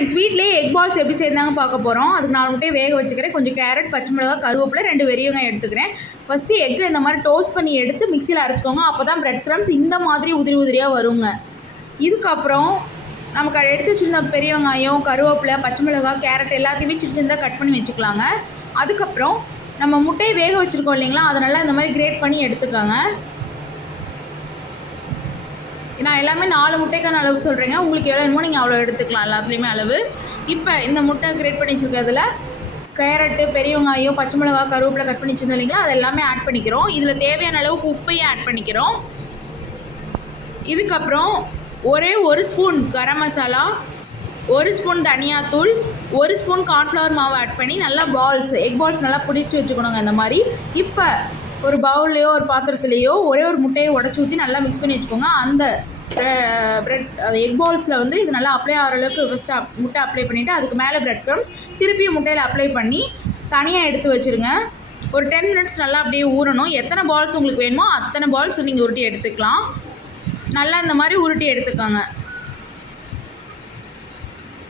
Friends, வீட்லேயே egg balls எப்படி செய்தாங்க பார்க்க போகிறோம். அதுக்கு 4 முட்டையை வேக வச்சுக்கிறேன். கொஞ்சம் கேரட், பச்சை மிளகாய், கருவேப்பிலை, 2 வெங்காயம் எடுத்துக்கிறேன். ஃபஸ்ட்டு எக்கு இந்த மாதிரி டோஸ்ட் பண்ணி எடுத்து மிக்சியில் அரைச்சிக்கோங்க. அப்போ தான் பிரெட் க்ரம்ஸ் இந்த மாதிரி உதிரி உதிரியாக வருங்க. இதுக்கப்புறம் நமக்கு எடுத்து வச்சுருந்த பெரிய வெங்காயம், கருவேப்பிலை, பச்சை மிளகாய், கேரட் எல்லாத்தையுமே சின்ன சின்னதாக கட் பண்ணி வச்சுக்கலாங்க. அதுக்கப்புறம் நம்ம முட்டையை வேக வச்சுருக்கோம் இல்லைங்களா, அதை நல்லா இந்த மாதிரி கிரேட் பண்ணி எடுத்துக்கோங்க. நான் எல்லாமே 4 முட்டைக்கான அளவு சொல்கிறேங்க. உங்களுக்கு எவ்வளோ வேணுமோ நீங்கள் அவ்வளோ எடுத்துக்கலாம், எல்லாத்துலேயுமே அளவு. இப்போ இந்த முட்டை கிரேட் பண்ணி வச்சுருக்கிறதுல கேரட்டு, பெரிய வெங்காயம், பச்சை மிளகாய், கருவேப்பிலை கட் பண்ணி வச்சுருந்தோம் இல்லைங்களா, அது எல்லாமே ஆட் பண்ணிக்கிறோம். இதில் தேவையான அளவுக்கு உப்பையும் ஆட் பண்ணிக்கிறோம். இதுக்கப்புறம் ஒரே 1 ஸ்பூன் கரம் மசாலா, 1 ஸ்பூன் தனியாத்தூள், 1 ஸ்பூன் கார்ன்ஃப்ளவர் மாவு ஆட் பண்ணி நல்லா எக் பால்ஸ் நல்லா பிடிச்சி வச்சுக்கணுங்க இந்த மாதிரி. இப்போ ஒரு பவுல்லையோ ஒரு பாத்திரத்துலேயோ ஒரே ஒரு முட்டையை உடச்சி ஊற்றி நல்லா மிக்ஸ் பண்ணி வச்சுக்கோங்க. அந்த எக் பால்ஸில் வந்து இது நல்லா அப்ளை ஆகிற அளவுக்கு ஃபஸ்ட்டு முட்டை அப்ளை பண்ணிவிட்டு அதுக்கு மேலே பிரெட் க்ரம்ஸ் திருப்பி முட்டையில் அப்ளை பண்ணி தனியாக எடுத்து வச்சுருங்க. ஒரு 10 மினிட்ஸ் நல்லா அப்படியே ஊறணும். எத்தனை பால்ஸ் உங்களுக்கு வேணுமோ அத்தனை பால்ஸ் நீங்கள் உருட்டி எடுத்துக்கலாம். நல்லா இந்த மாதிரி உருட்டி எடுத்துக்கோங்க.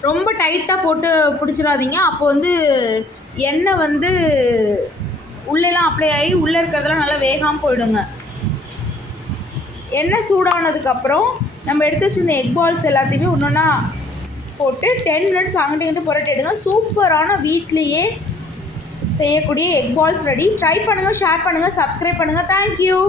ரொம்ப டைட்டாக போட்டு பிடிச்சிடாதீங்க. அப்போ வந்து எண்ணெய் வந்து உள்ளெல்லாம் அப்ளை ஆகி உள்ளே இருக்கிறதெல்லாம் நல்லா வேகாமல் போயிடுங்க. எண்ணெய் சூடானதுக்கப்புறம் நம்ம எடுத்து வச்சுருந்த எக் பால்ஸ் எல்லாத்தையுமே ஒன்றா போட்டு 10 மினிட்ஸ் அங்கிட்டு இங்கிட்டு புரட்டி எடுங்க. சூப்பரான வீட்லேயே செய்யக்கூடிய எக் பால்ஸ் ரெடி. ட்ரை பண்ணுங்கள், ஷேர் பண்ணுங்கள், சப்ஸ்கிரைப் பண்ணுங்கள். தேங்க்யூ.